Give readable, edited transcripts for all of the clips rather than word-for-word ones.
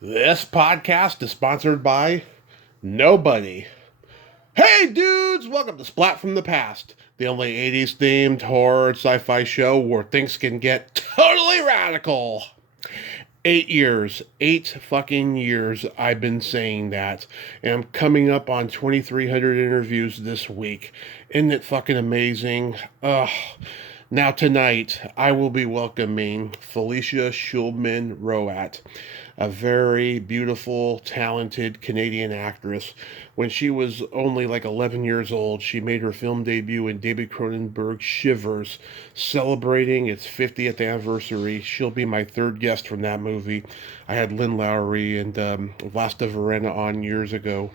This podcast is sponsored by nobody. Hey dudes, welcome to Splat from the Past, the only 80s themed horror and sci-fi show where things can get totally radical. 8 years, 8 fucking years I've been saying that, and I'm coming up on 2,300 interviews this week. Isn't it fucking amazing? Ugh. Now tonight, I will be welcoming Felicia Shulman-Rowat, a very beautiful, talented Canadian actress. When she was only like 11 years old, she made her film debut in David Cronenberg's Shivers, celebrating its 50th anniversary. She'll be my third guest from that movie. I had Lynn Lowry and Vlasta Verena on years ago,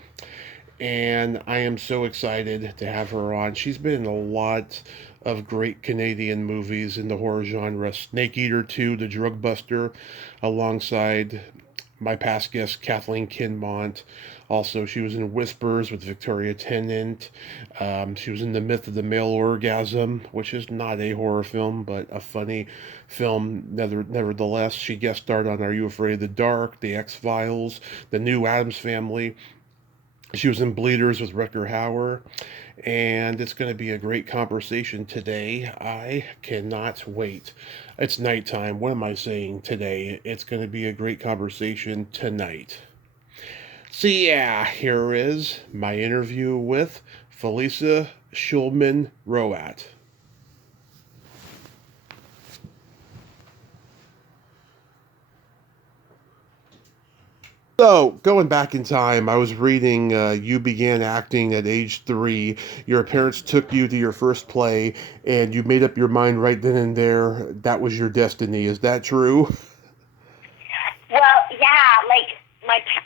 and I am so excited to have her on. She's been in a lot of great Canadian movies in the horror genre. Snake Eater 2, The Drug Buster, alongside my past guest Kathleen Kinmont. Also, she was in Whispers with Victoria Tennant. She was in The Myth of the Male Orgasm, which is not a horror film, but a funny film nevertheless. She guest starred on Are You Afraid of the Dark, The X-Files, The New Addams Family. She was in Bleeders with Rutger Hauer, and it's going to be a great conversation today. I cannot wait. It's nighttime. What am I saying today? It's going to be a great conversation tonight. So, yeah, here is my interview with Felicia Shulman-Rowat. So, going back in time, I was reading you began acting at age 3. Your parents took you to your first play, and you made up your mind right then and there that was your destiny. Is that true? Well, yeah,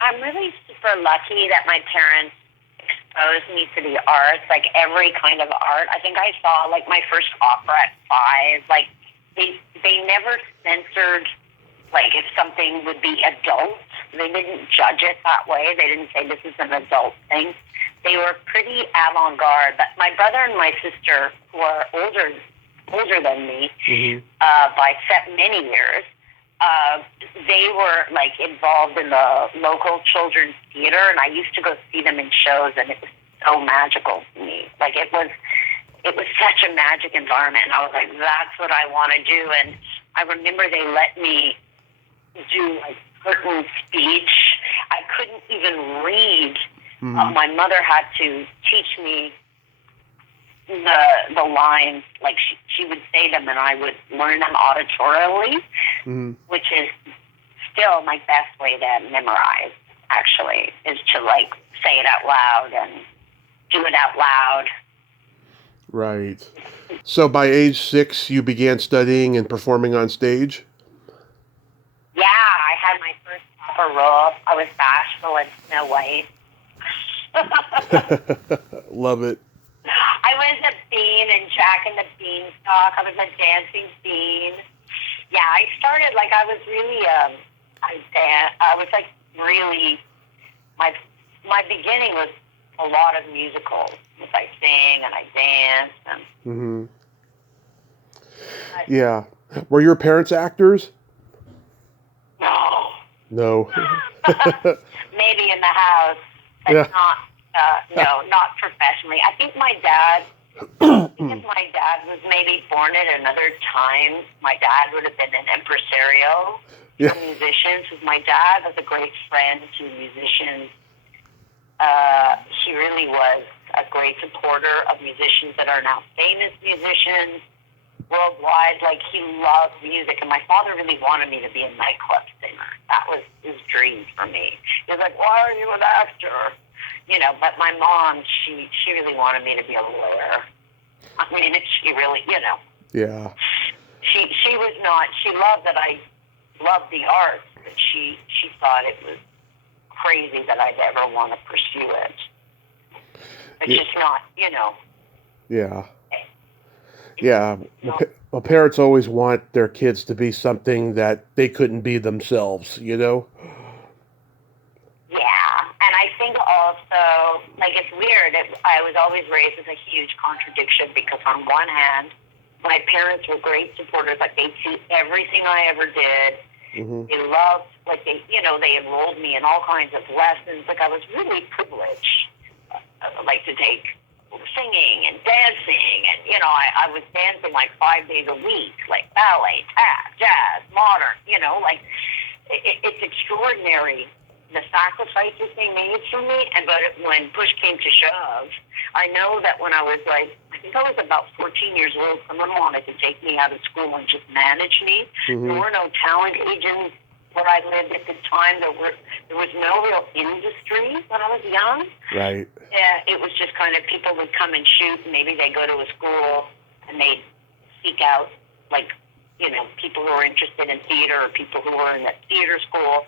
I'm really super lucky that my parents exposed me to the arts, like every kind of art. I think I saw like my first opera at 5. Like they never censored like if something would be adult. They didn't judge it that way. They didn't say this is an adult thing. They were pretty avant-garde. But my brother and my sister, who are older than me by many years, they were like involved in the local children's theater, and I used to go see them in shows, and it was so magical to me. Like it was such a magic environment. I was like, that's what I want to do. And I remember they let me do like certain speech. I couldn't even read. My mother had to teach me the lines, like she would say them and I would learn them auditorily, which is still my best way to memorize, actually, is to like say it out loud and do it out loud. Right. So, by age 6, you began studying and performing on stage? Yeah, I had my first opera role. I was bashful in Snow White. Love it. I was a bean in Jack and the Beanstalk. I was a dancing bean. Yeah, I started like I was really I was like really my beginning was a lot of musicals. I sang and I danced and Yeah. Were your parents actors? no. No. Maybe in the house, but Yeah. not professionally. I think my dad, because my dad was maybe born at another time, my dad would have been an impresario for musicians. Because my dad was a great friend to musicians. He really was a great supporter of musicians that are now famous musicians worldwide. Like, he loved music, and my father really wanted me to be a nightclub singer. That was his dream for me. He was like, why are you an actor? You know, but my mom, she really wanted me to be a lawyer. I mean, she really, Yeah. She was not, she loved that I loved the arts, but she thought it was crazy that I'd ever want to pursue it. It's just not, Yeah. Yeah. Well, parents always want their kids to be something that they couldn't be themselves, you know? Yeah, and I think also, like, it's weird. I was always raised as a huge contradiction because on one hand, my parents were great supporters. Like, they'd see everything I ever did. Mm-hmm. They loved, like, they enrolled me in all kinds of lessons. Like, I was really privileged, like, to take singing and dancing. And, I was dancing like 5 days a week, like ballet, tap, jazz, modern, like, it's extraordinary the sacrifices they made for me. But when push came to shove, I know that when I was I think I was about 14 years old, someone wanted to take me out of school and just manage me. Mm-hmm. There were no talent agents where I lived at the time. There was no real industry when I was young. Right. Yeah, it was just kind of people would come and shoot. And maybe they go to a school and they'd seek out, like, people who are interested in theater or people who are in the theater school.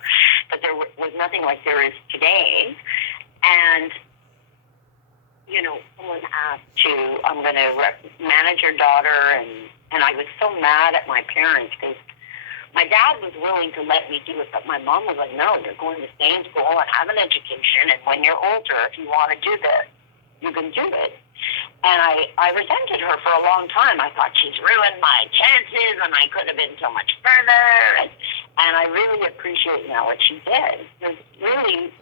But there was nothing like there is today. And, someone asked I'm going to manage your daughter. And I was so mad at my parents because my dad was willing to let me do it, but my mom was like, no, you're going to stay in school and have an education. And when you're older, if you want to do this, you can do it. And I resented her for a long time. I thought she's ruined my chances and I could have been so much further. And I really appreciate now what she did. Because really,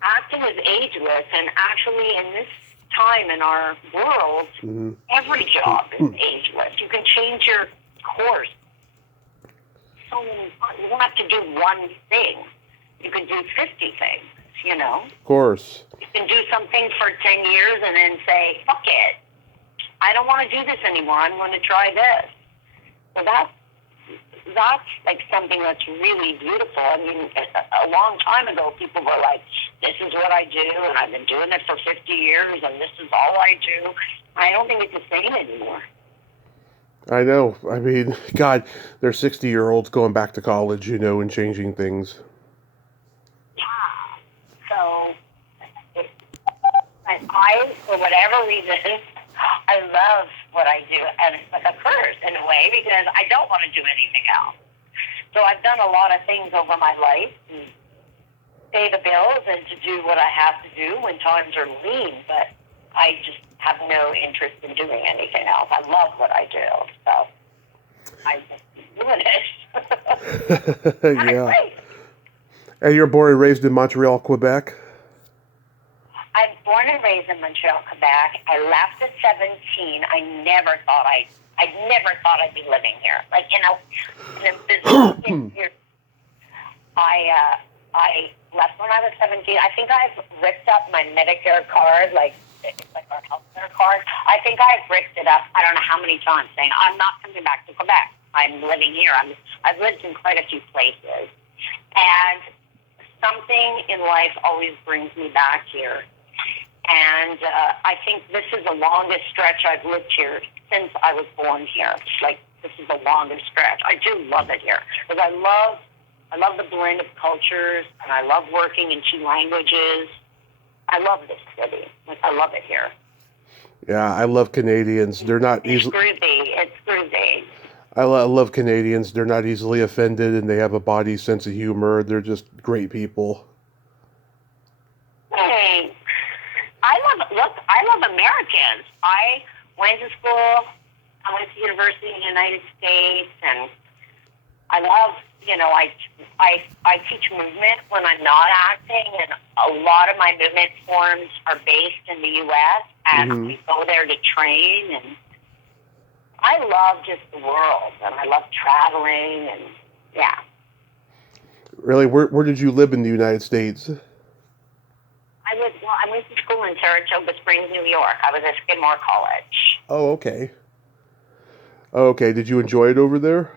acting is ageless. And actually, in this time in our world, mm-hmm. every job is ageless. You can change your course. So many times. You don't have to do one thing. You can do 50 things, Of course. You can do something for 10 years and then say, fuck it. I don't want to do this anymore. I'm going to try this. So that's like something that's really beautiful. I mean, a long time ago, people were like, this is what I do, and I've been doing it for 50 years, and this is all I do. I don't think it's the same anymore. I know. I mean, God, there's 60-year-olds going back to college, and changing things. So, I, for whatever reason, I love what I do, and it's like a curse in a way because I don't want to do anything else. So I've done a lot of things over my life to pay the bills and to do what I have to do when times are lean, but I just have no interest in doing anything else. I love what I do, so I just doing it. Yeah. And you're born and raised in Montreal, Quebec? I'm born and raised in Montreal, Quebec. I left at 17. I never thought I'd be living here. Like, in a business here. I left when I was 17. I think I've ripped up my Medicare card, like our healthcare card. I think I've ripped it up, I don't know how many times, saying, I'm not coming back to Quebec. I'm living here. I've lived in quite a few places. And something in life always brings me back here. And I think this is the longest stretch I've lived here since I was born here. It's like, this is the longest stretch. I do love it here. Because I love the blend of cultures, and I love working in 2 languages. I love this city. Like, I love it here. Yeah, I love Canadians. They're not easily... It's groovy. I love Canadians. They're not easily offended, and they have a body sense of humor. They're just great people. Hey, I love Americans. I went to school. I went to university in the United States, and I love, I teach movement when I'm not acting, and a lot of my movement forms are based in the U.S., and we go there to train, and I love just the world, and I love traveling, and yeah. Really? Where did you live in the United States? I went to school in Saratoga Springs, New York. I was at Skidmore College. Oh, okay. Okay, did you enjoy it over there?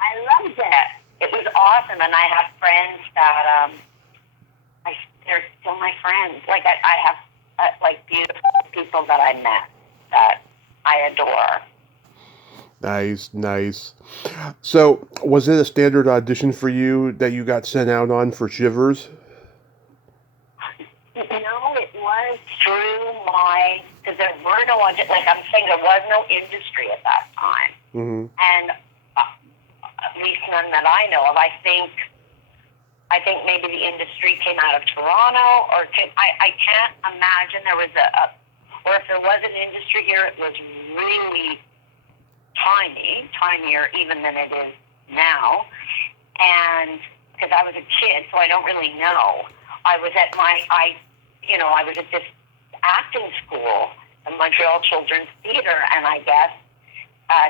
I loved it. It was awesome, and I have friends that, they're still my friends. Like, I have, beautiful people that I met that I adore. Nice. So, was it a standard audition for you that you got sent out on for Shivers? No, it was through because there were no, like I'm saying, there was no industry at that time. Mm-hmm. And at least none that I know of. I think maybe the industry came out of Toronto, or I can't imagine there was or if there was an industry here, it was really tinier even than it is now. And because I was a kid, so I don't really know. I was at this acting school, the Montreal Children's Theatre, and I guess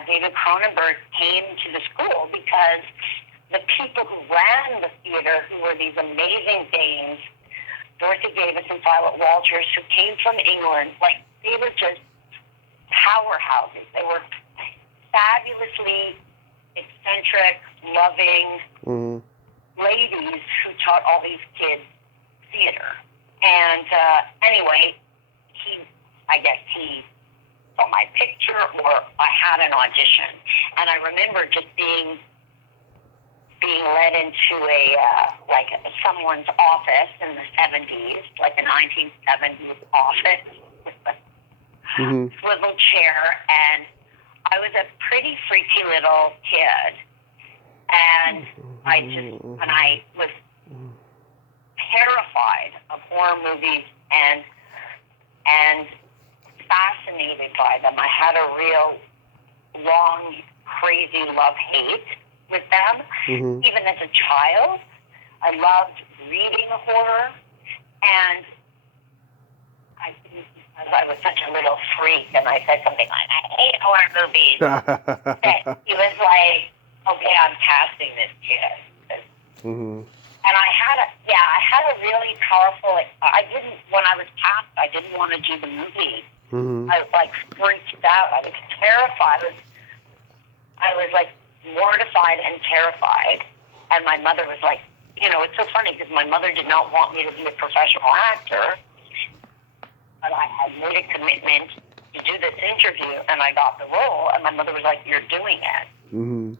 David Cronenberg came to the school because the people who ran the theater, who were these amazing dames, Dorothy Davis and Violet Walters, who came from England, like, they were just powerhouses. They were fabulously eccentric, loving ladies who taught all these kids theater. And anyway, he saw my picture, or I had an audition. And I remember just being led into someone's office in the 70s, like a 1970s office with a swivel chair, and I was a pretty freaky little kid, and I was terrified of horror movies and fascinated by them. I had a real long, crazy love-hate with them. Even as a child, I loved reading horror, and I think because I was such a little freak, and I said something like, I hate horror movies, that he was like, okay, I'm casting this kid. And I had a really powerful, when I was cast, I didn't want to do the movie. I was like freaked out. I was terrified. I was like mortified and terrified. And my mother was like, it's so funny because my mother did not want me to be a professional actor, but I had made a commitment to do this interview, and I got the role, and my mother was like, you're doing it. And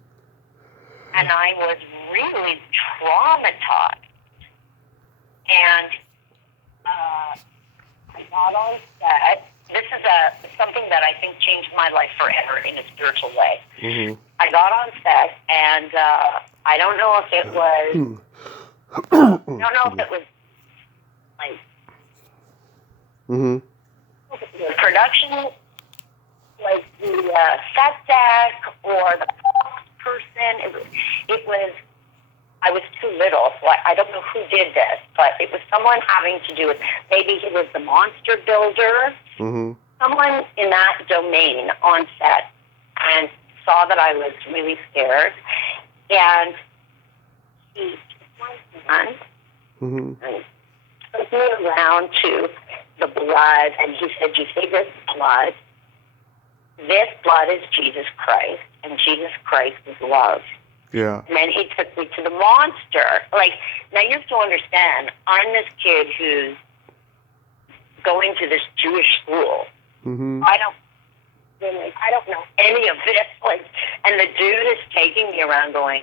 I was really traumatized. And I got on set. This is something that I think changed my life forever in a spiritual way. I got on set, and I don't know if it was, like, the production, like the set deck, or the person. It was, I was too little, so I don't know who did this, but it was someone having to do with, maybe he was the monster builder, someone in that domain on set, and saw that I was really scared, and he took my hand and took me around to the blood, and he said, you see this blood? This blood is Jesus Christ, and Jesus Christ is love. Yeah. And then he took me to the monster. Like, now you have to understand, I'm this kid who's going to this Jewish school. I don't know any of this. Like, and the dude is taking me around going,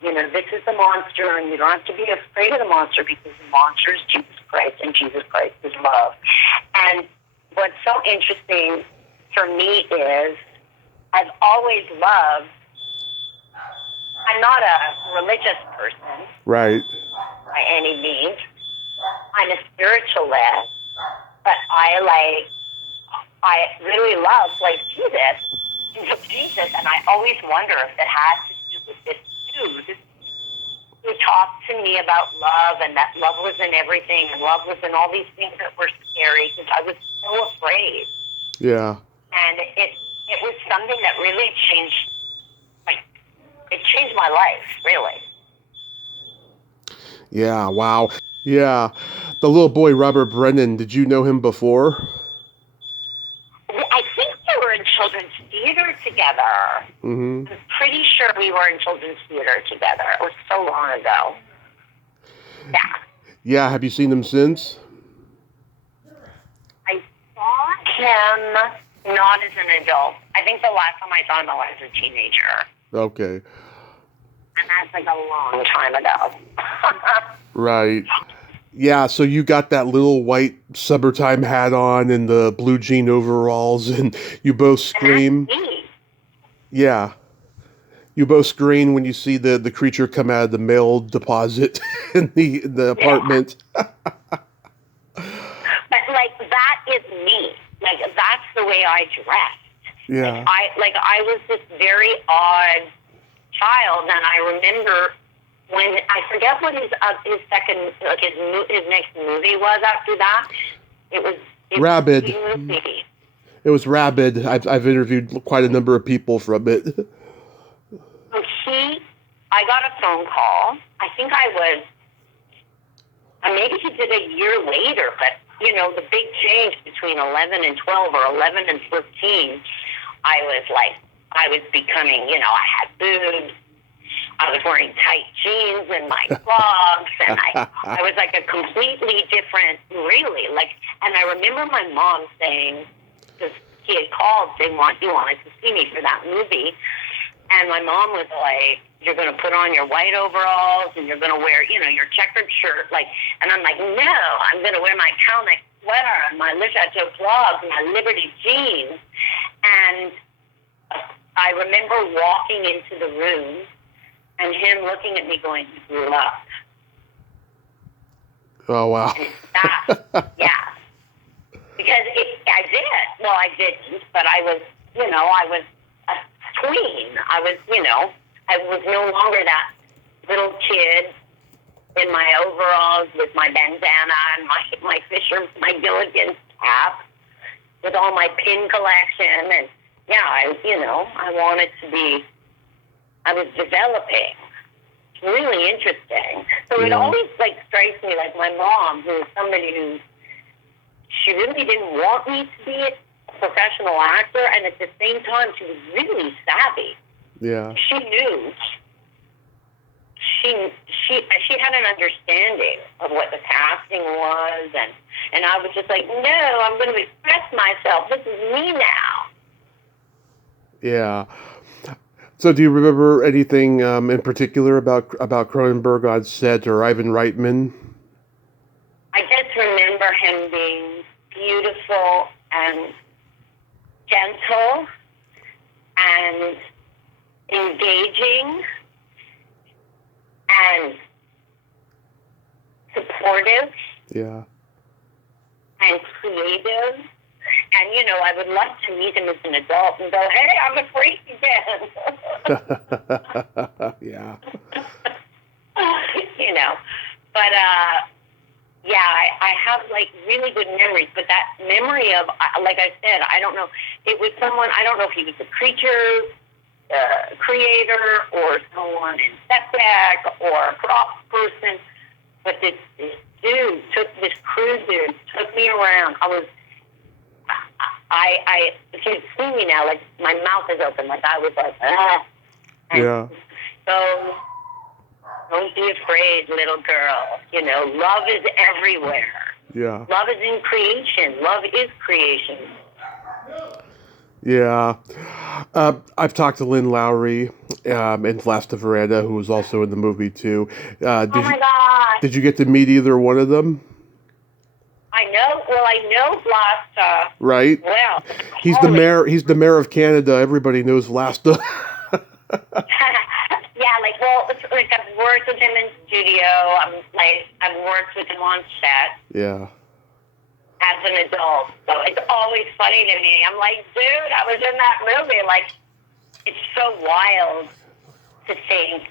this is the monster, and you don't have to be afraid of the monster because the monster is Jesus Christ, and Jesus Christ is love. And what's so interesting for me is I've always loved, I'm not a religious person. Right. By any means. I'm a spiritualist, but I really love, like, Jesus, and I always wonder if it had to do with this dude who talked to me about love, and that love was in everything, and love was in all these things that were scary, because I was so afraid. Yeah. And it was something that really changed, like, it changed my life, really. Yeah, wow. Yeah. The little boy, Robert Brennan, did you know him before? I think we were in children's theater together. I'm pretty sure we were in children's theater together. It was so long ago. Yeah. Yeah, have you seen him since? I saw him not as an adult. I think the last time I saw him I was a teenager. Okay. And that's like a long time ago. Right. Yeah, so you got that little white summertime hat on and the blue jean overalls, and you both scream. And that's me. Yeah. You both scream when you see the creature come out of the mail deposit in the apartment. Yeah. But, like, that is me. Like, that's the way I dressed. Yeah. I was this very odd child, and I remember when I forget what his second, like his next movie was after that. It was Rabid. a movie. It was Rabid. I've interviewed quite a number of people from it. So I got a phone call. I think I was, maybe he did a year later, but, you know, the big change between 11 and 12 or 11 and 13, I was becoming, you know, I had boobs. I was wearing tight jeans and my clogs, and I was like a completely different, really, like, and I remember my mom saying, because he had called, he wanted to see me for that movie, and my mom was like, you're going to put on your white overalls, and you're going to wear, you know, your checkered shirt, like, and I'm like, no, I'm going to wear my cow-neck sweater and my Le Chateau clogs and my Liberty jeans, and I remember walking into the room, and him looking at me going, you grew up. Oh, wow. Yeah. Because I did. Well, I didn't, but I was, you know, I was a tween. I was, you know, I was no longer that little kid in my overalls with my bandana and my Gilligan's cap with all my pin collection. And, yeah, I wanted to be, I was developing. It's really interesting. So it always, like, strikes me, like, my mom, who is somebody who, she really didn't want me to be a professional actor, and at the same time, she was really savvy. Yeah. She knew. She had an understanding of what the casting was, and I was just like, no, I'm going to express myself. This is me now. Yeah. So, do you remember anything in particular about Cronenberg on set, or Ivan Reitman? I just remember him being beautiful and gentle and engaging and supportive. Yeah. And creative. And, you know, I would love to meet him as an adult and go, hey, I'm a freak again. Yeah. You know, but, yeah, I have, like, really good memories. But that memory of, like I said, I don't know, it was someone, I don't know if he was a creature creator or someone in setback or a prop person, but this crew dude took me around. If you see me now, like, my mouth is open, like, I was like, ah. And Yeah. so, don't be afraid, little girl. You know, love is everywhere. Yeah. Love is in creation. Love is creation. Yeah. I've talked to Lynn Lowry and Last of Veranda, who was also in the movie, too. Oh, my God. Did you get to meet either one of them? I know Vlasta. Right? Well, He's the mayor. He's the mayor of Canada. Everybody knows Vlasta. Yeah, like I've worked with him in studio. I've worked with him on set. Yeah. As an adult, so it's always funny to me. I'm like, dude, I was in that movie. Like, it's so wild to think.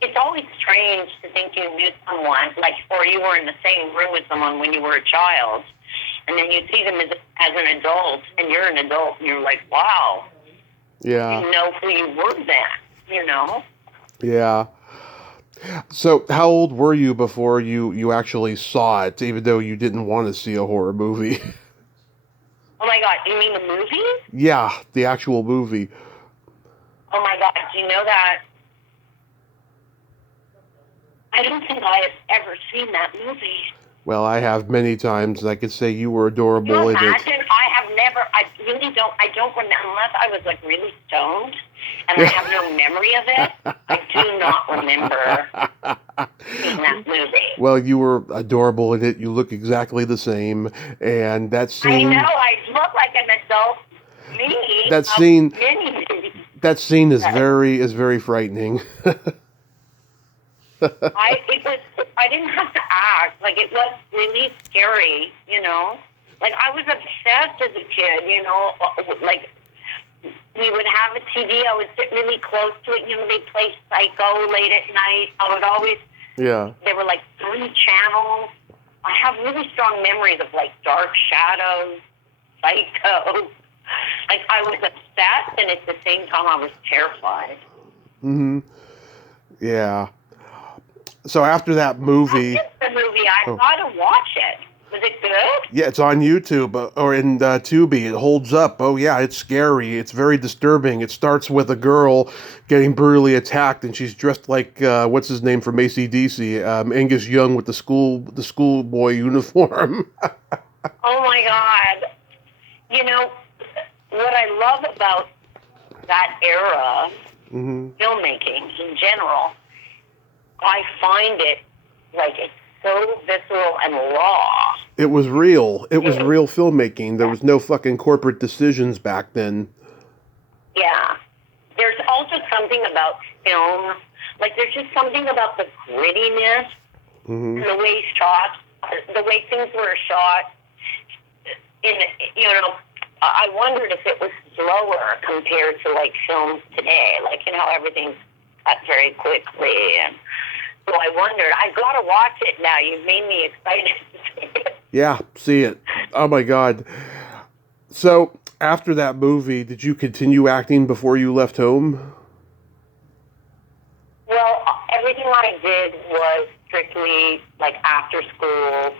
It's always strange to think you knew someone, like, or you were in the same room with someone when you were a child, and then you see them as an adult, and you're an adult, and you're like, wow. Yeah. You know who you were then, you know? Yeah. So, how old were you before you actually saw it, even though you didn't want to see a horror movie? Oh, my God. You mean the movie? Yeah, the actual movie. Oh, my God. Do you know that? I don't think I have ever seen that movie. Well, I have many times, and I could say you were adorable in it. Imagine, I don't remember, unless I was, like, really stoned, and I have no memory of it, I do not remember seeing that movie. Well, you were adorable in it. You look exactly the same, and that scene... I know, I look like an adult me. That scene is very frightening. I didn't have to act. Like, it was really scary, you know? Like, I was obsessed as a kid, you know? Like, we would have a TV. I would sit really close to it. You know, they'd play Psycho late at night. I would always, there were like 3 channels. I have really strong memories of like Dark Shadows, Psycho. Like I was obsessed, and at the same time I was terrified. Mm-hmm. Yeah. So after that movie... That's just the movie. I gotta watch it. Was it good? Yeah, it's on YouTube or in Tubi. It holds up. Oh, yeah, it's scary. It's very disturbing. It starts with a girl getting brutally attacked, and she's dressed like, what's his name from AC/DC? Angus Young with the schoolboy uniform. Oh, my God. You know, what I love about that era, filmmaking in general, I find it like it's so visceral and raw. It was real. It was real filmmaking. There was no fucking corporate decisions back then. Yeah. There's also something about film, like there's just something about the grittiness, and the way the way things were shot. I wondered if it was slower compared to like films today. Like, you know, everything's cut very quickly, and so I wondered. I gotta watch it now. You've made me excited. Yeah, see it. Oh my God. So after that movie, did you continue acting before you left home? Well, everything I did was strictly like after school.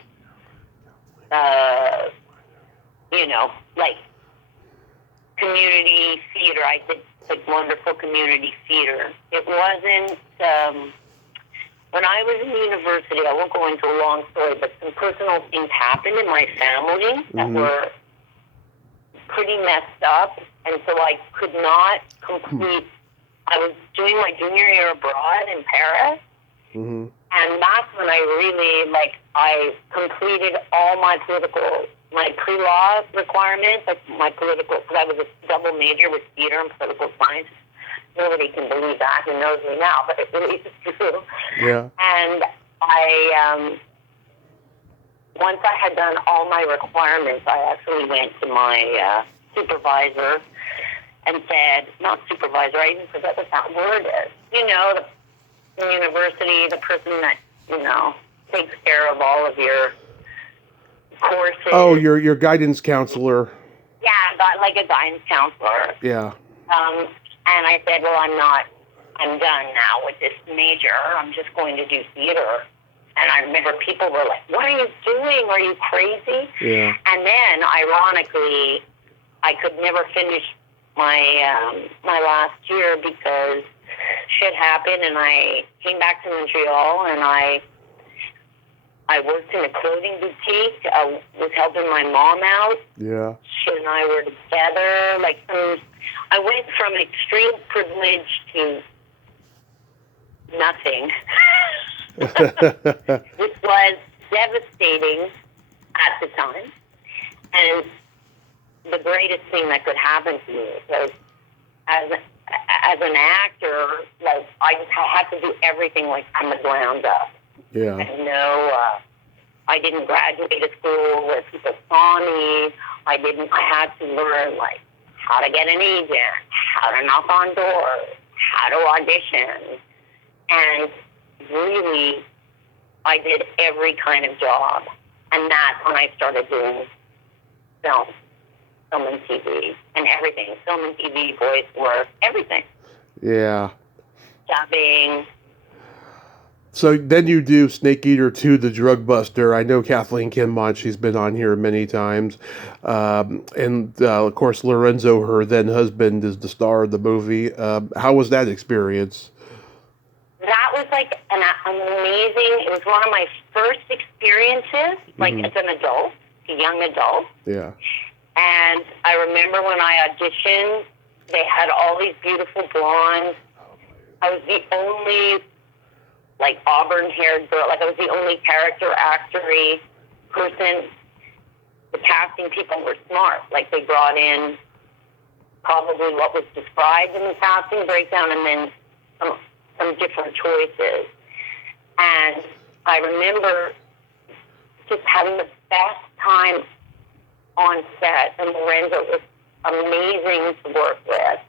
Like community theater. I did like wonderful community theater. It wasn't. When I was in university, I won't go into a long story, but some personal things happened in my family that were pretty messed up, and so I could not complete. I was doing my junior year abroad in Paris, and that's when I really, I completed all my pre-law requirements, because I was a double major with theater and political science. Nobody can believe that who knows me now, but it really is true. Yeah. And I, once I had done all my requirements, I actually went to my supervisor and said, not supervisor, I even forget what that word is. You know, the university, the person that, takes care of all of your courses. Oh, your guidance counselor. Yeah, like a guidance counselor. Yeah. And I said, well, I'm done now with this major. I'm just going to do theater. And I remember people were like, what are you doing? Are you crazy? Yeah. And then, ironically, I could never finish my last year because shit happened, and I came back to Montreal, and I worked in a clothing boutique. I was helping my mom out. Yeah. She and I were together. I went from extreme privilege to nothing, which was devastating at the time. And the greatest thing that could happen to me was, as an actor, I had to do everything from the ground up. Yeah. And I didn't graduate a school where people saw me. I had to learn how to get an agent, how to knock on doors, how to audition. And really, I did every kind of job. And that's when I started doing film and TV, and everything. Film and TV, voice work, everything. Yeah. Dubbing. So then you do Snake Eater 2, The Drug Buster. I know Kathleen Kinmont, she's been on here many times. And of course, Lorenzo, her then husband, is the star of the movie. How was that experience? That was an amazing, it was one of my first experiences, as an adult, a young adult. Yeah. And I remember when I auditioned, they had all these beautiful blondes. I was the only auburn-haired girl. I was the only character actor-y person. The casting people were smart. They brought in probably what was described in the casting breakdown, and then some different choices. And I remember just having the best time on set, and Lorenzo was amazing to work with.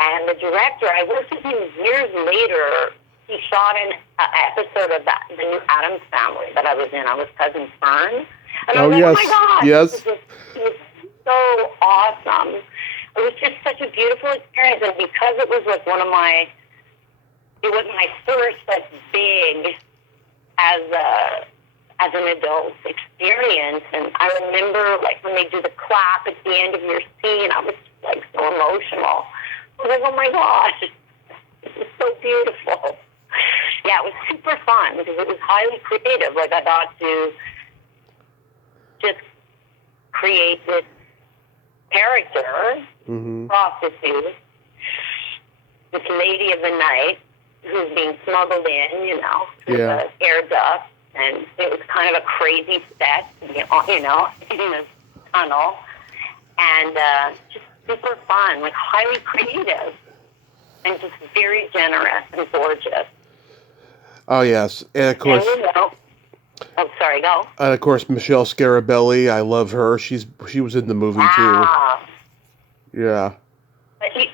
And the director, I worked with him years later. He shot an episode of the new Addams Family that I was in. I was Cousin Fern. And I was like, yes. oh my God. Yes. It was so awesome. It was just such a beautiful experience. And because it was like it was my first like big as an adult experience. And I remember like when they do the clap at the end of your scene, I was like so emotional. I was like, oh my gosh, this is so beautiful. Yeah, it was super fun because it was highly creative. Like I got to just create this character, prostitute, this lady of the night who's being smuggled in, through the air duct. And it was kind of a crazy set, in the tunnel. And just super fun, like highly creative. And just very generous and gorgeous. Oh, yes. And of course... oh, sorry, go. And of course, Michelle Scarabelli, I love her. She was in the movie, too. Yeah. But you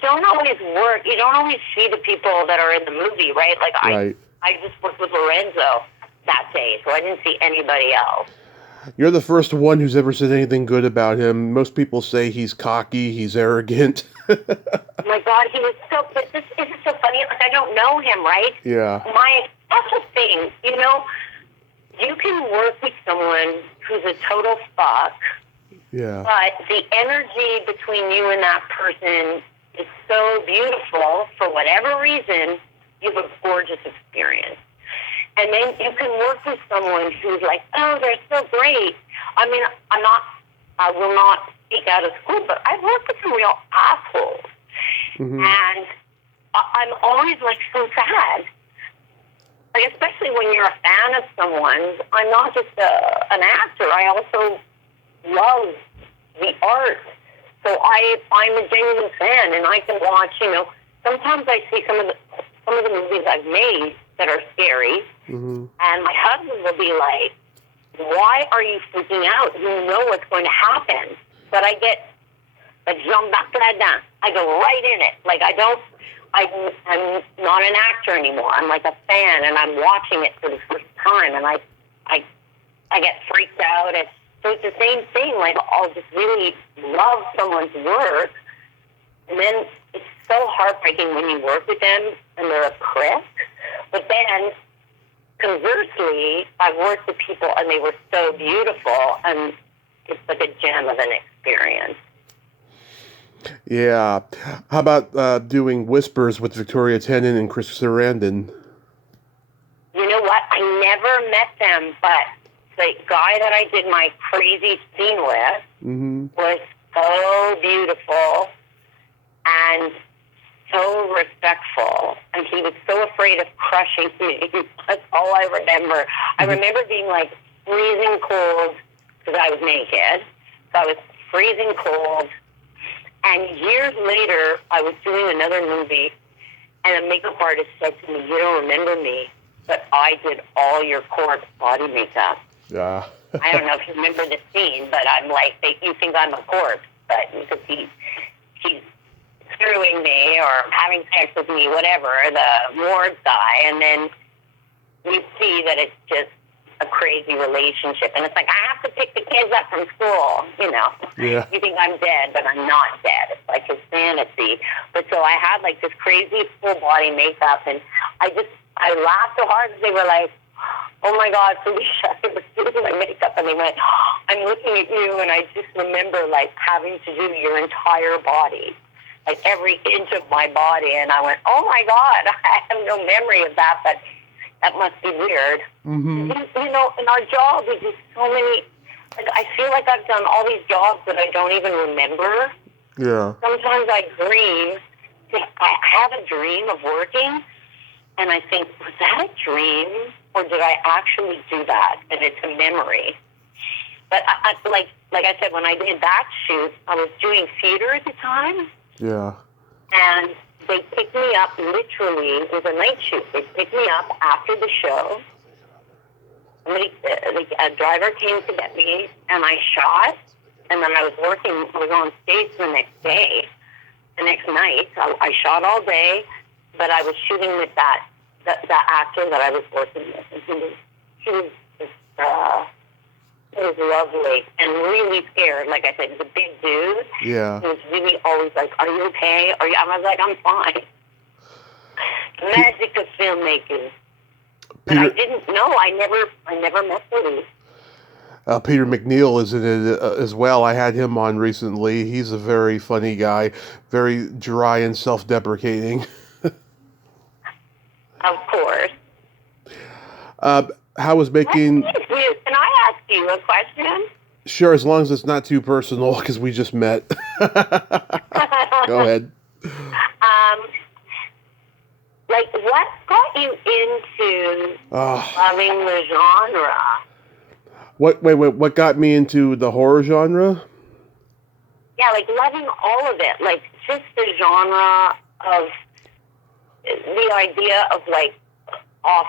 don't always work. You don't always see the people that are in the movie, right? Like, right. I just worked with Lorenzo that day, so I didn't see anybody else. You're the first one who's ever said anything good about him. Most people say he's cocky, he's arrogant. Oh my God, he was so... But this is so funny. Like, I don't know him, right? Yeah. That's the thing, you can work with someone who's a total fuck, but the energy between you and that person is so beautiful. For whatever reason, you have a gorgeous experience. And then you can work with someone who's like, oh, they're so great. I mean, I will not speak out of school, but I've worked with some real assholes. And I'm always like so sad. Like, especially when you're a fan of someone's, I'm not just an actor. I also love the art. So I'm a genuine fan, and I can watch, sometimes I see some of the movies I've made that are scary, and my husband will be like, why are you freaking out? You know what's going to happen. But I get, like, I go right in it. Like, I'm not an actor anymore. I'm like a fan, and I'm watching it for the first time, and I get freaked out. And so it's the same thing. Like, I'll just really love someone's work, and then it's so heartbreaking when you work with them and they're a prick. But then, conversely, I've worked with people and they were so beautiful, and it's like a gem of an experience. Yeah. How about doing Whispers with Victoria Tennant and Chris Sarandon? You know what? I never met them, but the guy that I did my crazy scene with was so beautiful and so respectful, and he was so afraid of crushing me. That's all I remember. I remember being like freezing cold because I was naked. So I was freezing cold. And years later, I was doing another movie, and a makeup artist said to me, you don't remember me, but I did all your corpse body makeup. Yeah. I don't know if you remember the scene, but I'm like, you think I'm a corpse, but because he's screwing me or having sex with me, whatever, the ward guy, and then you see that it's just a crazy relationship. And it's like, I have to pick the kids up from school, Yeah. You think I'm dead, but I'm not dead. It's like his fantasy. But so I had like this crazy full body makeup, and I laughed so hard because they were like, oh my God, Felicia, I was doing my makeup, and they went, I'm looking at you, and I just remember like having to do your entire body, like every inch of my body. And I went, oh my God, I have no memory of that, but that must be weird. In our job, we do so many, like, I feel like I've done all these jobs that I don't even remember. Yeah. Sometimes I dream, I have a dream of working, and I think, was that a dream, or did I actually do that? And it's a memory. But like I said, when I did that shoot, I was doing theater at the time. Yeah. And they picked me up, literally, it was a night shoot. They picked me up after the show. A driver came to get me, and I shot, and then I was on stage the next day, the next night. I shot all day, but I was shooting with that actor that I was working with, and he was just, it was lovely and really scared. Like I said, he's a big dude. Yeah. He was really always like, "Are you okay? Are you?" I was like, "I'm fine." The magic of filmmaking. But I didn't know. I never met Woody. Peter McNeil is in it as well. I had him on recently. He's a very funny guy, very dry and self-deprecating. Of course. How was making... Can I ask you a question? Sure, as long as it's not too personal, because we just met. Go ahead. Like, what got you into loving the genre? What got me into the horror genre? Yeah, like loving all of it. Like, just the genre of the idea of, like, I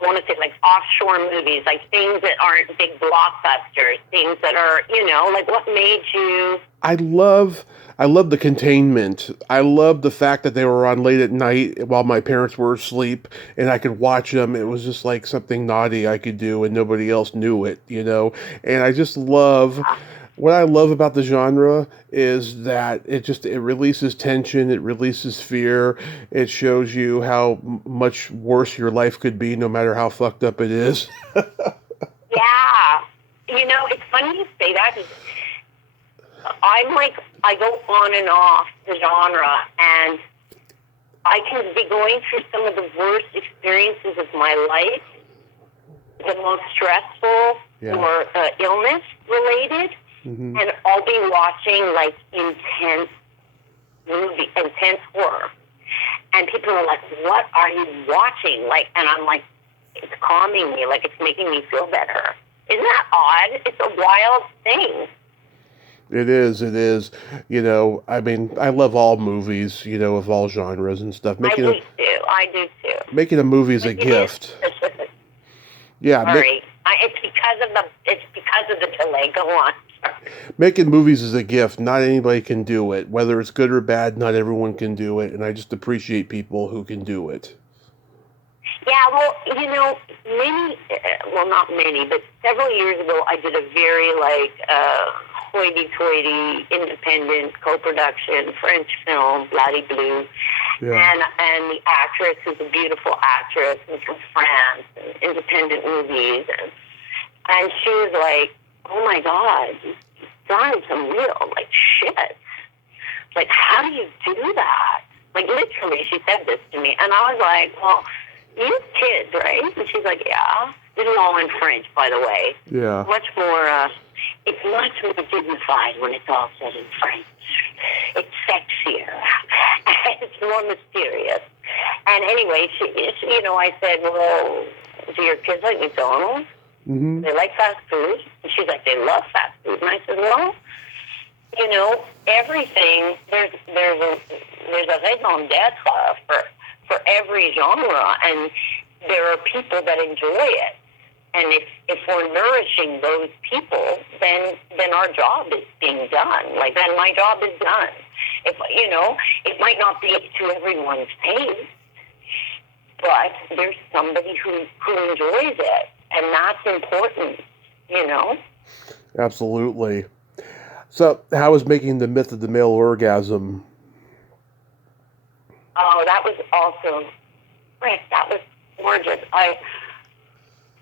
want to say, like, offshore movies, like things that aren't big blockbusters, things that are, like, what made you... I love the containment. I love the fact that they were on late at night while my parents were asleep and I could watch them. It was just like something naughty I could do and nobody else knew it, And I just love... What I love about the genre is that it releases tension, it releases fear, it shows you how much worse your life could be no matter how fucked up it is. Yeah. It's funny you say that. I go on and off the genre, and I can be going through some of the worst experiences of my life, the most stressful or illness related. Mm-hmm. And I'll be watching, like, intense horror. And people are like, "What are you watching?" Like, and I'm like, it's calming me, like, it's making me feel better. Isn't that odd? It's a wild thing. It is. I mean, I love all movies, of all genres and stuff. I do too. Making a movie is a gift. Yeah. Sorry. It's because of the delay. Go on. Making movies is a gift. Not anybody can do it. Whether it's good or bad, not everyone can do it. And I just appreciate people who can do it. Yeah, well, not many, but several years ago, I did a very, hoity-toity, independent co-production French film, Bloody Blue. Yeah. And the actress is a beautiful actress and from France, and independent movies. And she was like, "Oh my God, you've done some real, shit. Like, how do you do that?" Like, literally, she said this to me. And I was like, "Well, you have kids, right?" And she's like, "Yeah." This is all in French, by the way. Yeah. It's much more dignified when it's all said in French. It's sexier. It's more mysterious. And anyway, I said, "Well, do your kids like McDonald's? Mm-hmm. They like fast food?" And she's like, "They love fast food." And I said, "Well, everything, there's a raison d'etre for every genre, and there are people that enjoy it. And if we're nourishing those people, then our job is being done. Like, then my job is done. It might not be to everyone's taste, but there's somebody who enjoys it, and that's important, Absolutely. So, how is making the myth of the male orgasm? Oh, that was awesome. Rick, that was gorgeous. I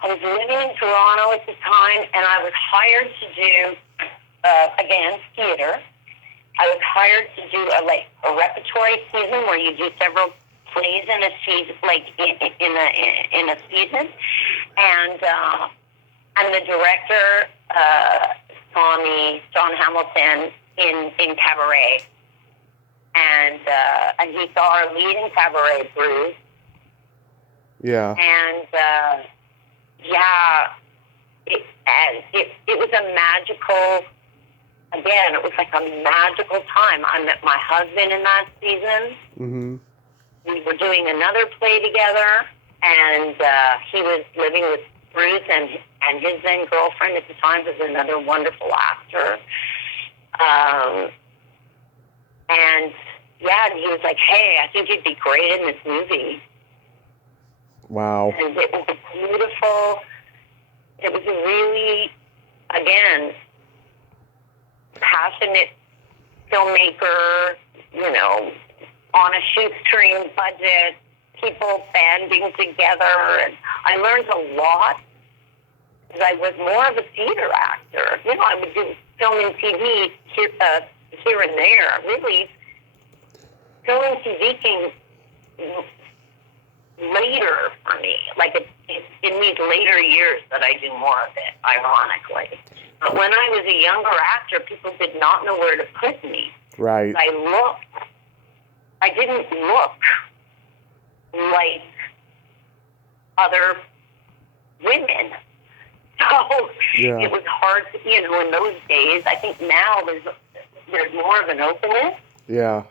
was living in Toronto at the time, and I was hired to do, again, theater. I was hired to do a repertory season where you do several plays in a season, in a season, and the director saw me, John Hamilton, in Cabaret, and he saw our lead in Cabaret, Bruce. Yeah. And it was a magical. Again, it was like a magical time. I met my husband in that season. Mm-hmm. We were doing another play together, and he was living with Bruce and and his then girlfriend at the time was another wonderful actor. And he was like, "Hey, I think you'd be great in this movie." Wow. And it was beautiful. It was a really, again, passionate filmmaker, on a shoestring budget, people banding together. And I learned a lot because I was more of a theater actor. I would do film and TV here and there. Really, film and TV came later for me. Like it's in these later years that I do more of it, ironically. But when I was a younger actor, people did not know where to put me. Right. I didn't look like other women. So it was hard to, in those days. I think now there's more of an openness to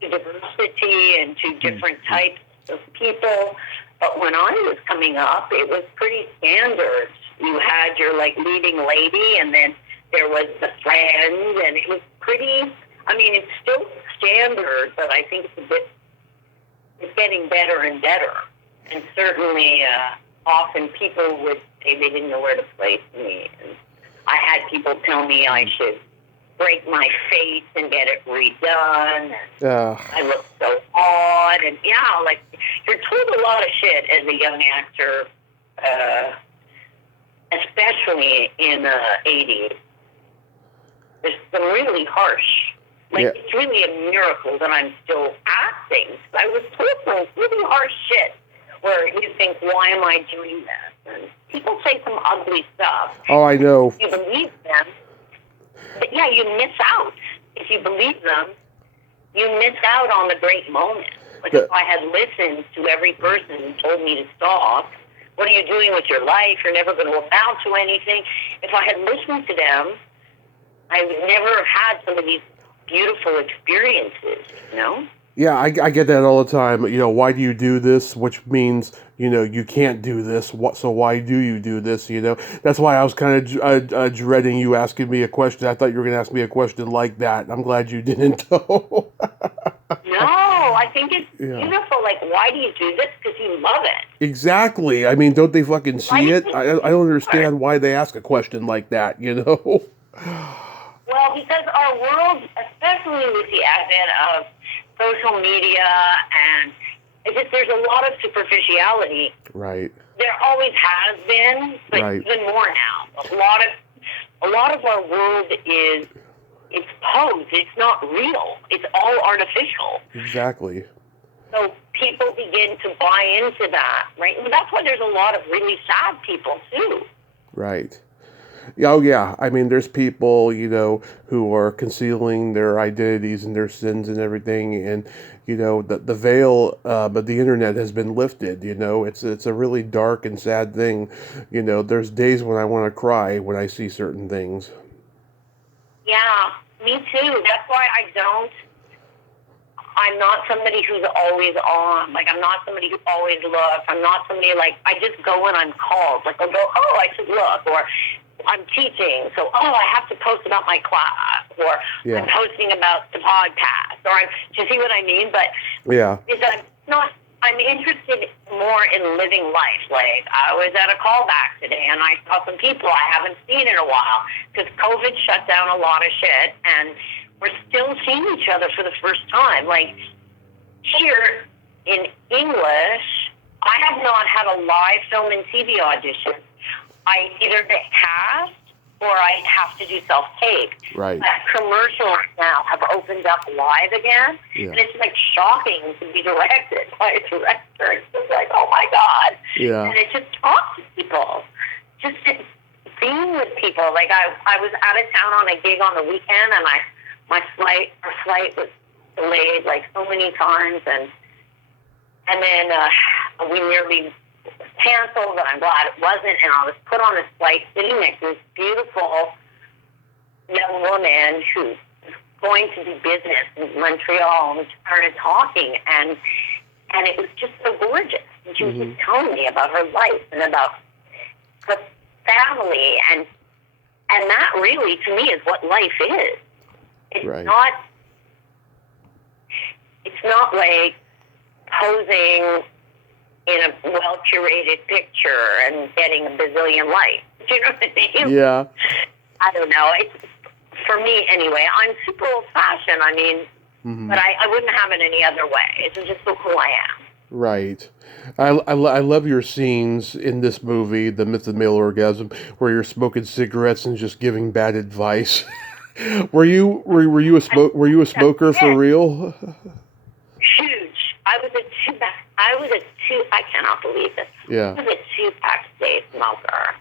diversity and to different types of people. But when I was coming up, it was pretty standard. You had your leading lady, and then there was the friend, and it was pretty. I mean, it's still standard, but I think it's getting better and better. And certainly, often people would say they didn't know where to place me. And I had people tell me I should break my face and get it redone. I look so odd, and you're told a lot of shit as a young actor, especially in the 80s. There's some really harsh. It's really a miracle that I'm still acting. I was told some really harsh shit where you think, why am I doing this? And people say some ugly stuff. Oh, I know. You believe them. But you miss out. If you believe them, you miss out on the great moment. If I had listened to every person who told me to stop, what are you doing with your life? You're never going to amount to anything. If I had listened to them, I would never have had some of these beautiful experiences, Yeah, I get that all the time. Why do you do this? Which means, you can't do this. So why do you do this? That's why I was kind of dreading you asking me a question. I thought you were going to ask me a question like that. I'm glad you didn't, though. No, I think it's beautiful. Why do you do this? Because you love it. Exactly. I mean, don't they fucking see it? I don't understand why they ask a question like that, Well, because our world, especially with the advent of social media, and there's a lot of superficiality. Right. There always has been, but even more now. A lot of our world it's posed. It's not real. It's all artificial. Exactly. So people begin to buy into that, right? And that's why there's a lot of really sad people too. Right. Oh, yeah. I mean, there's people, who are concealing their identities and their sins and everything. And, the veil of the internet has been lifted, It's a really dark and sad thing. There's days when I want to cry when I see certain things. Yeah, me too. That's why I'm not somebody who's always on. I'm not somebody who always looks. I'm not somebody I just go when I'm called. I'll go, I should look, or I'm teaching, so I have to post about my class, or I'm posting about the podcast, or do you see what I mean? But is that I'm interested more in living life. I was at a callback today, and I saw some people I haven't seen in a while because COVID shut down a lot of shit, and we're still seeing each other for the first time. Here in English, I have not had a live film and TV audition. I either get cast or I have to do self-tape. Right. But commercials now have opened up live again. Yeah. And it's shocking to be directed by a director. It's just oh my God. Yeah. And it just talks to people. Just being with people. I was out of town on a gig on the weekend, and our flight was delayed so many times, and then we nearly canceled, and I'm glad it wasn't. And I was put on this flight sitting next to this beautiful young woman who's going to do business in Montreal, and we started talking, and it was just so gorgeous. And she was just telling me about her life and about family, and that really, to me, is what life is. It's Right. not like posing in a well-curated picture and getting a bazillion likes. Do you know what I mean? Yeah. I don't know. It's, for me, anyway, I'm super old-fashioned. I mean, but I wouldn't have it any other way. It's just who I am. Right. I love your scenes in this movie, The Myth of Male Orgasm, where you're smoking cigarettes and just giving bad advice. Were you a smoker for real? Huge. I was a two. I cannot believe this. Yeah. I was a 2-pack a day smoker.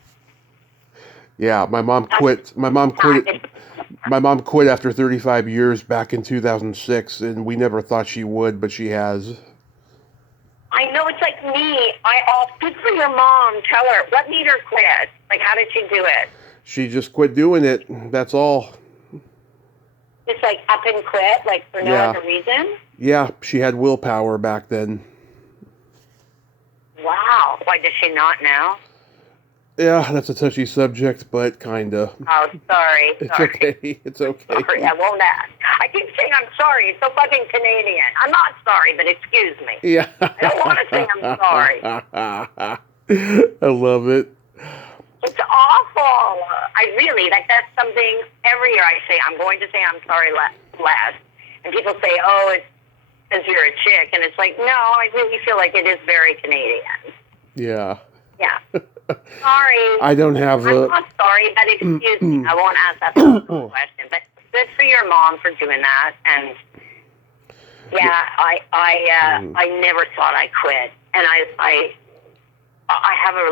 Yeah, my mom quit. My mom quit after 35 years back in 2006, and we never thought she would, but she has. I know, it's like me. Good for your mom. Tell her. What made her quit? Like, how did she do it? She just quit doing it. That's all. Just like up and quit, like for no other reason? Yeah, she had willpower back then. Wow. Why does she not now? Yeah, that's a touchy subject, but kinda. Oh, sorry. It's okay. It's okay. Sorry, I won't ask. I keep saying I'm sorry. It's so fucking Canadian. I'm not sorry, but excuse me. Yeah. I don't want to say I'm sorry. I love it. It's awful. I really, like, that's something every year I say, I'm going to say I'm sorry less. And people say, oh, it's because you're a chick. And it's like, no, I really feel like it is very Canadian. Yeah. Yeah. Sorry. I don't have I'm not sorry, but excuse me. I won't ask that question. But good for your mom for doing that. And yeah, I never thought I quit. And I have a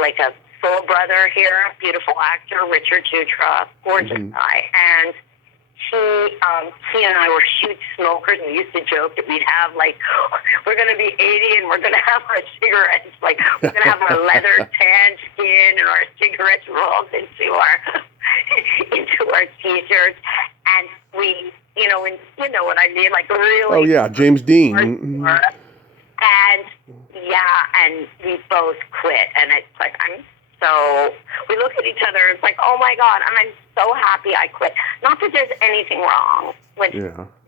soul brother here, beautiful actor, Richard Jutra, gorgeous guy. And he and I were huge smokers, and we used to joke that we'd have, we're going to be 80 and we're going to have our cigarettes, we're going to have our leather tan skin and our cigarettes rolled into our t-shirts. And we, you know what I mean, really. Oh, yeah, James Dean. And, and we both quit. And it's like, so we look at each other, it's like, oh my God, and I'm so happy I quit. Not that there's anything wrong with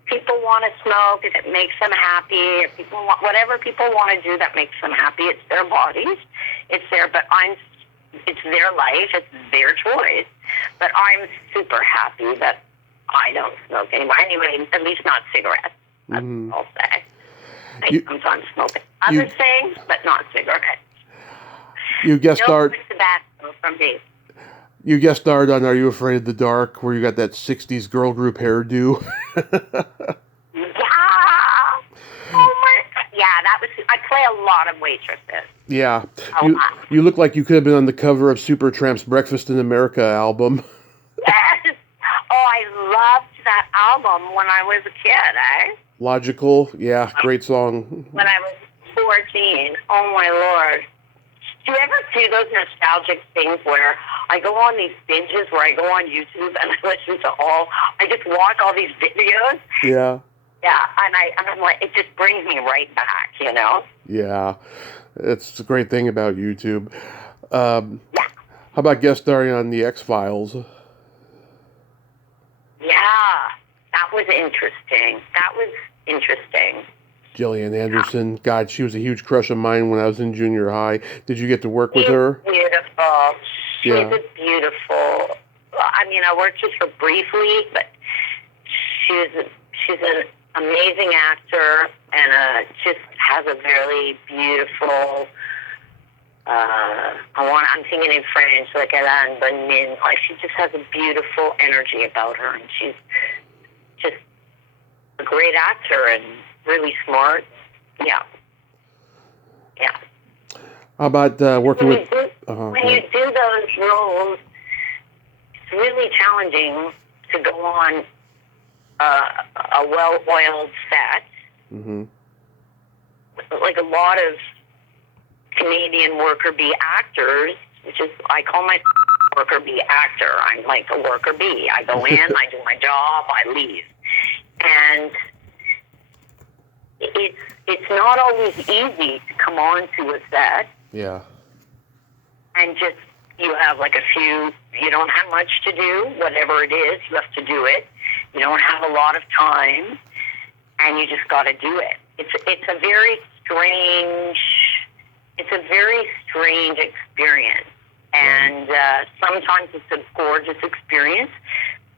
people want to smoke if it makes them happy, if people want, whatever people want to do that makes them happy, it's their bodies, it's their life, it's their choice. But I'm super happy that I don't smoke anymore. Anyway, at least not cigarettes, that's what I'll say. I sometimes smoke other things, but not cigarettes. You guest starred. Tobacco from me. You guest starred on Are You Afraid of the Dark, where you got that 60s girl group hairdo. Yeah. Oh my God. Yeah, I play a lot of waitresses. Yeah. A lot. You look like you could have been on the cover of Supertramp's Breakfast in America album. Yes. Oh, I loved that album when I was a kid, Logical. Yeah, great song. When I was 14. Oh my Lord. Do you ever do those nostalgic things where I go on these binges where I go on YouTube and I listen to I just watch all these videos? Yeah. Yeah, and I'm like, it just brings me right back, Yeah, it's a great thing about YouTube. How about guest starring on The X-Files? Yeah, that was interesting. Gillian Anderson. God, she was a huge crush of mine when I was in junior high. Did you get to work with her? Beautiful. She's beautiful. I mean, I worked with her briefly, but she's an amazing actor and just has a very beautiful. I'm thinking in French, elle a une bonne mine. She just has a beautiful energy about her, and she's just a great actor and really smart. Yeah. How about working when with... when you do those roles, it's really challenging to go on a well-oiled set. Mm-hmm. Like a lot of Canadian worker bee actors, which is, I call my worker bee actor. I'm like a worker bee. I go in, I do my job, I leave. And it's not always easy to come on to a set Yeah. and just you have like a few, you don't have much to do, whatever it is, you have to do it. You don't have a lot of time, and you just got to do it. It's a very strange experience. And sometimes it's a gorgeous experience.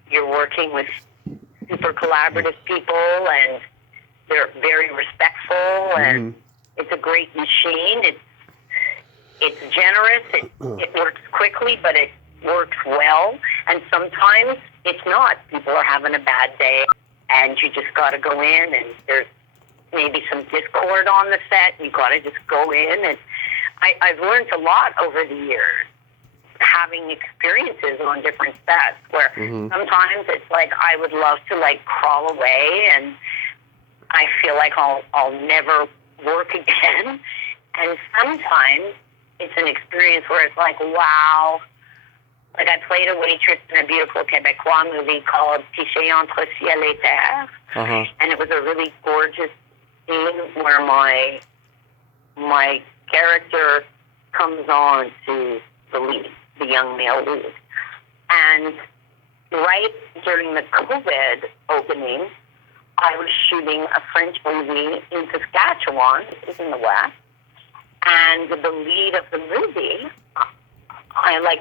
You're working with super collaborative people, and they're very respectful, and it's a great machine. It's generous. It works quickly, but it works well. And sometimes it's not. People are having a bad day, and you just got to go in, and there's maybe some discord on the set. You got to just go in, and I've learned a lot over the years, having experiences on different sets where sometimes it's like I would love to like crawl away, and I feel like I'll never work again. And sometimes it's an experience where it's like, wow. Like I played a waitress in a beautiful Québécois movie called Tiché entre ciel et terre, and it was a really gorgeous scene where my character comes on to the lead, the young male lead. And right during the COVID opening, I was shooting a French movie in Saskatchewan, this is in the West, and the lead of the movie,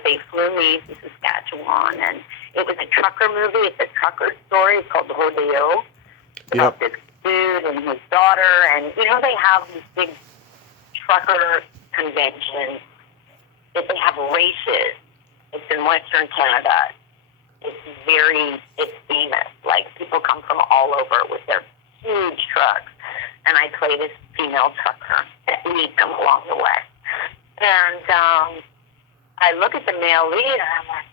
they flew me to Saskatchewan, and it was a trucker movie. It's a trucker story. It's called The Rodeo. It's about this dude and his daughter, and, they have these big trucker conventions. They have races. It's in Western Canada. It's famous. Like, people come from all over with their huge trucks. And I play this female trucker that leads them along the way. And I look at the male lead, and I'm like,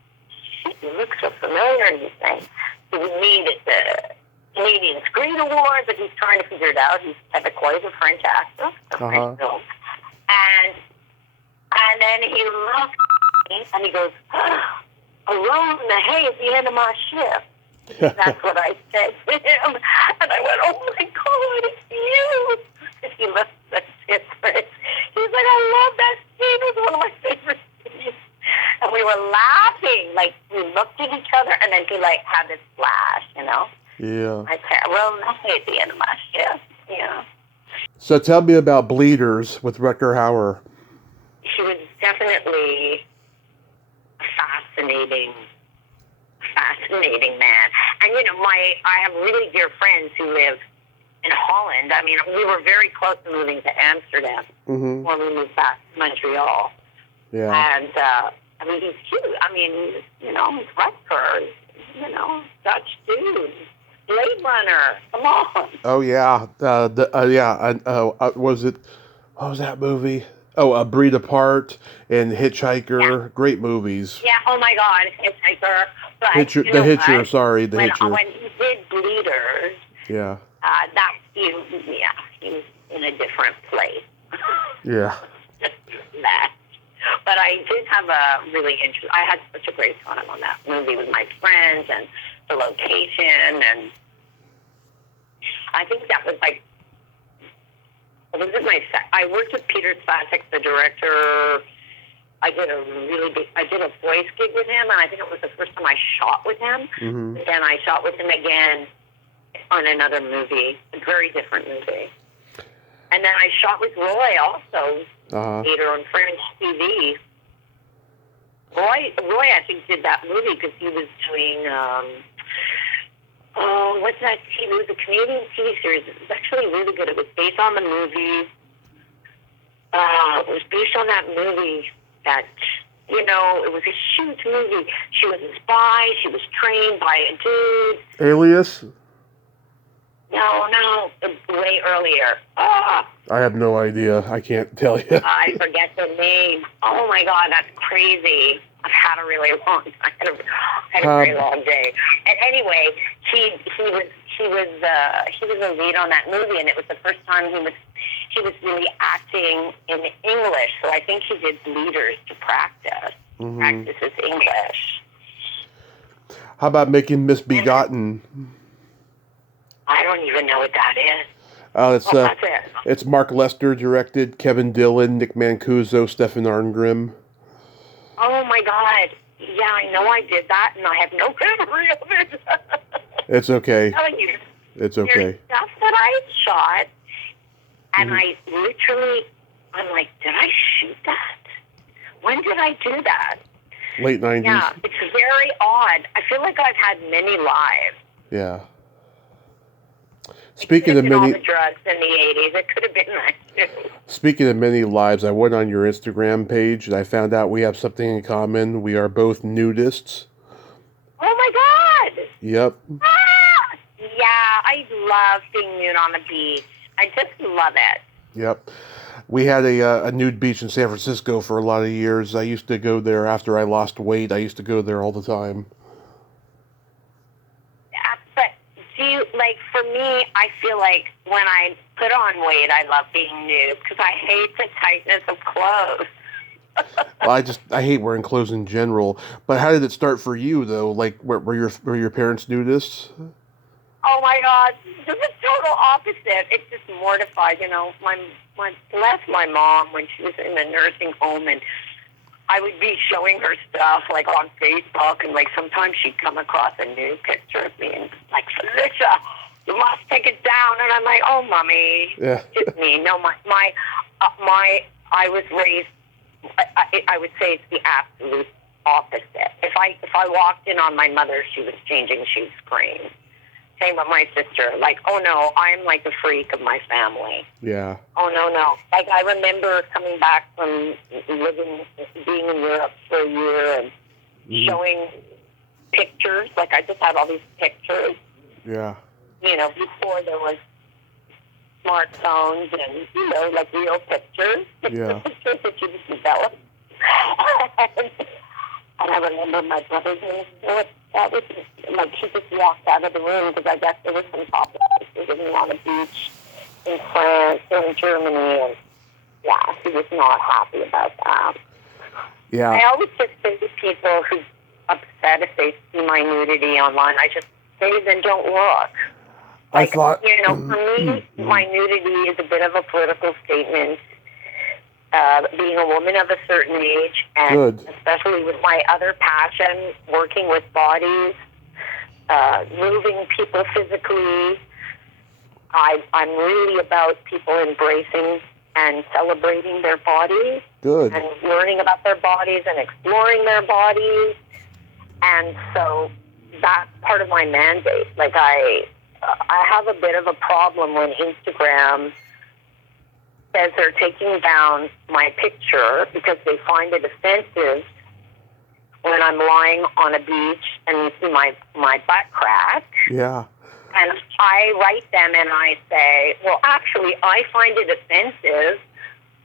shit, you look so familiar. And he's saying, he was lead at the Canadian Screen Awards, and he's trying to figure it out. He's Québécois, a French actor, a French film. And then he looks at me, and he goes, alone in the hay at the end of my shift. That's what I said to him. And I went, oh my God, it's you. And he looked so different. He's like, I love that scene. It was one of my favorite scenes. And we were laughing. Like, we looked at each other, and then he, had this flash, Yeah. I said, well, that's at the end of my shift, So tell me about Bleeders with Rutger Hauer. She was definitely fascinating man. And, I have really dear friends who live in Holland. I mean, we were very close to moving to Amsterdam when we moved back to Montreal. Yeah. And, he's cute. He's Rutger, Dutch dude. Blade Runner. Come on. Oh, yeah. What was that movie? Oh, A Breed Apart and Hitchhiker. Yeah. Great movies. Yeah, oh my God, Hitchhiker. But The Hitcher. When he did Bleeders, yeah, he was in a different place. Yeah. That. But I did have I had such a great time on that movie with my friends and the location, and I think that was I worked with Peter Splat, the director. I did a voice gig with him, and I think it was the first time I shot with him. But then I shot with him again on another movie, a very different movie. And then I shot with Roy also later on French TV. Roy, I think, did that movie because he was doing, what's that TV? It was a Canadian TV series. It was actually really good. It was based on the movie. It was based on that movie that, it was a huge movie. She was a spy. She was trained by a dude. Alias? No, way earlier. I have no idea. I can't tell you. I forget the name. Oh my God, that's crazy. I've had a really long time. I had a very long day. And anyway, he was a lead on that movie, and it was the first time he was really acting in English. So I think he did Bleeders to practice his English. How about Making Misbegotten? I don't even know what that is. That's it. It's Mark Lester directed, Kevin Dillon, Nick Mancuso, Stefan Arngrim. Oh my God. Yeah, I know I did that, and I have no memory of it. It's okay. I'm telling you, It's there's okay. stuff that I shot, and Mhm. I'm like, did I shoot that? When did I do that? Late 90s. Yeah, it's very odd. I feel like I've had many lives. Yeah. It could Speaking have of been all many the drugs in the 80s. It could have been that too. Speaking of many lives, I went on your Instagram page and I found out we have something in common. We are both nudists. Oh my God! Yep. Ah! Yeah, I love being nude on the beach. I just love it. Yep. We had a nude beach in San Francisco for a lot of years. I used to go there after I lost weight. I used to go there all the time. But do you, like, for me, I feel like when I put on weight, I love being nude because I hate the tightness of clothes. Well, I hate wearing clothes in general. But how did it start for you though? Like were your parents nudists? Oh my God, this is total opposite. It just mortified, my bless my mom when she was in the nursing home, and I would be showing her stuff like on Facebook, and like sometimes she'd come across a nude picture of me and like, Felicia, you must take it down, and I'm like, oh, mommy, Yeah. it's me. No, I was raised. I would say it's the absolute opposite. If I walked in on my mother, she was changing, she would scream. Same with my sister. Like, oh no, I'm like the freak of my family. Yeah. Oh no. Like I remember coming back from being in Europe for a year and showing pictures. Like I just had all these pictures. Yeah. Before there was smartphones and like real pictures. Yeah. Pictures that you just develop. And I remember my brother doing that was like he just walked out of the room because I guess there was some topics living on a beach in France or in Germany, and yeah, he was not happy about that. Yeah. I always just say to people who's upset if they see my nudity online, I just say then don't look. Like, I thought for me, my nudity is a bit of a political statement. Being a woman of a certain age, and Good. especially with my other passion, working with bodies, moving people physically, I'm really about people embracing and celebrating their bodies. Good. And learning about their bodies and exploring their bodies. And so that's part of my mandate. Like I have a bit of a problem when Instagram says they're taking down my picture because they find it offensive when I'm lying on a beach and you see my butt crack. Yeah. And I write them and I say, well, actually, I find it offensive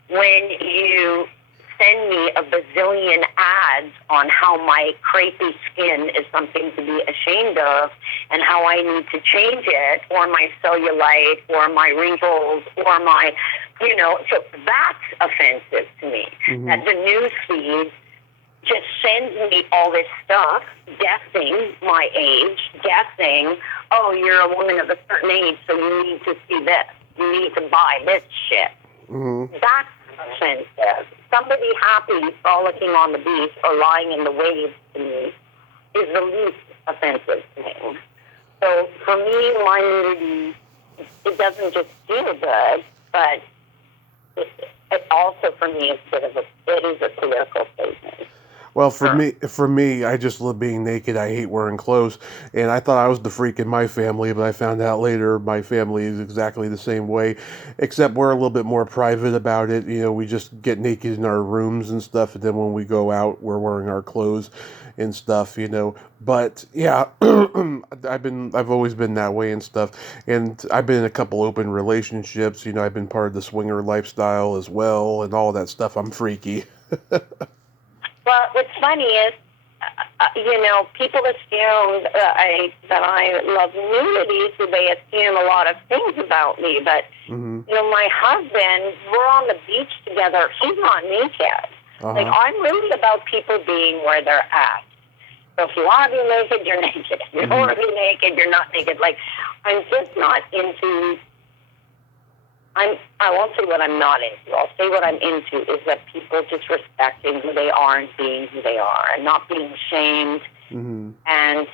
when you send me a bazillion ads on how my crepey skin is something to be ashamed of and how I need to change it, or my cellulite, or my wrinkles, or my, so that's offensive to me. That the news feed just sends me all this stuff, guessing my age, guessing, oh, you're a woman of a certain age, so you need to see this. You need to buy this shit. That's offensive. Somebody happy frolicking on the beach or lying in the waves to me is the least offensive thing. So for me, my nudity, it doesn't just feel good, but it also for me is it is a political statement. Well, for me, I just love being naked. I hate wearing clothes, and I thought I was the freak in my family, but I found out later my family is exactly the same way, except we're a little bit more private about it. We just get naked in our rooms and stuff, and then when we go out, we're wearing our clothes and stuff. But yeah, I've always been that way and stuff, and I've been in a couple open relationships. I've been part of the swinger lifestyle as well, and all that stuff. I'm freaky. Well, what's funny is, people assume that I love nudity, so they assume a lot of things about me. But, my husband, we're on the beach together. He's not naked. Like, I'm really about people being where they're at. So if you want to be naked, you're naked. If you don't want to be naked, you're not naked. Like, I'm just not into I won't say what I'm not into. I'll say what I'm into is that people just respecting who they are and being who they are and not being ashamed and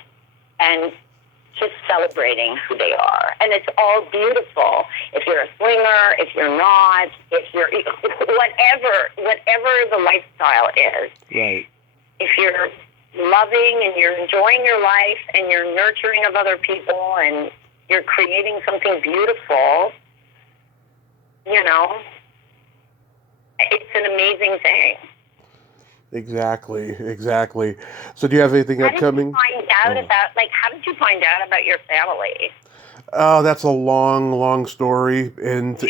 just celebrating who they are. And it's all beautiful. If you're a swinger, if you're not, if you're whatever the lifestyle is. Right. If you're loving and you're enjoying your life and you're nurturing of other people and you're creating something beautiful, you know, it's an amazing thing. Exactly. So do you have anything upcoming? How did you find out about your family? Oh, that's a long story. And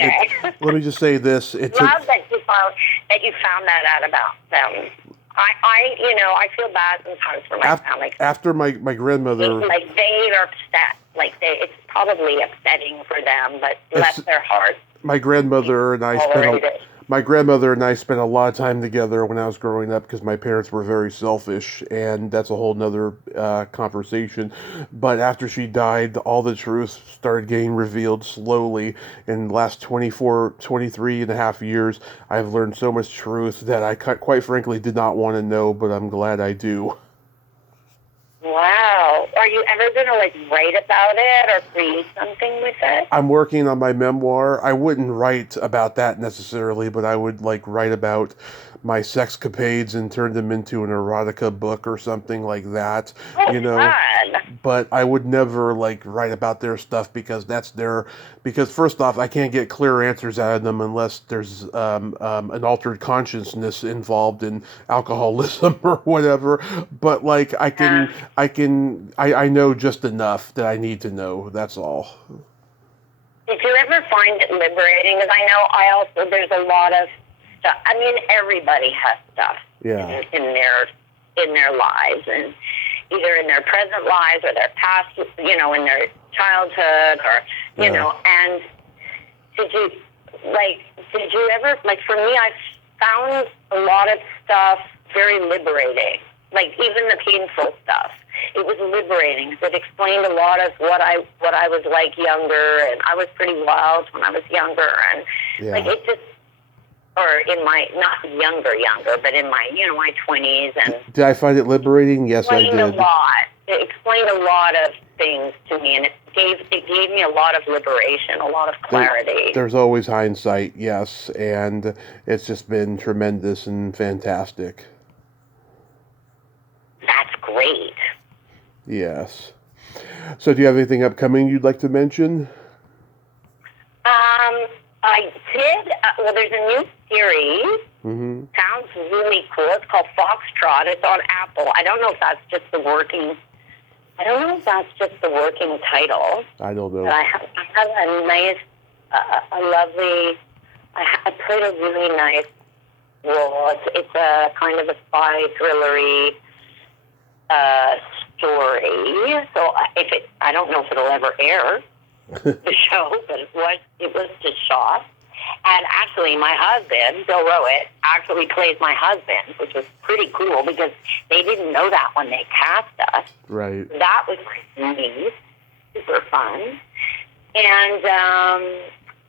let me just say this. Love that you found that out about them. I feel bad sometimes for my family. After my grandmother... they're upset. It's probably upsetting for them, but bless their hearts. My grandmother and I spent a lot of time together when I was growing up because my parents were very selfish, and that's a whole nother conversation. But after she died, all the truth started getting revealed slowly. In the last 23 and a half years, I've learned so much truth that I quite frankly did not want to know, but I'm glad I do. Wow. Are you ever going to write about it or create something with it? I'm working on my memoir. I wouldn't write about that necessarily, but I would write about my sexcapades and turn them into an erotica book or something like that. Oh, fun. But I would never write about their stuff because because first off, I can't get clear answers out of them unless there's an altered consciousness involved in alcoholism or whatever. But I know just enough that I need to know. That's all. Did you ever find it liberating? Because I know there's a lot of stuff. I mean, everybody has stuff in their lives, and either in their present lives or their past, in their childhood, or you know. And did you ever for me? I found a lot of stuff very liberating. Even the painful stuff, it was liberating. It explained a lot of what I was like younger, and I was pretty wild when I was younger, and it just. Or in my, not younger, but in my, my 20s. And did I find it liberating? Yes, I did. It explained a lot of things to me, and it gave me a lot of liberation, a lot of clarity. There's always hindsight, yes, and it's just been tremendous and fantastic. That's great. Yes. So do you have anything upcoming you'd like to mention? I did. There's a new series. Sounds really cool. It's called Foxtrot. It's on Apple. I don't know if that's just the working title. I don't know. But I have a nice, I played a really nice role. It's a kind of a spy thrillery story. So I don't know if it'll ever air. The show, but it was just shot. And actually, my husband, Bill Rowat, actually plays my husband, which was pretty cool because they didn't know that when they cast us. Right. That was nice, super fun. And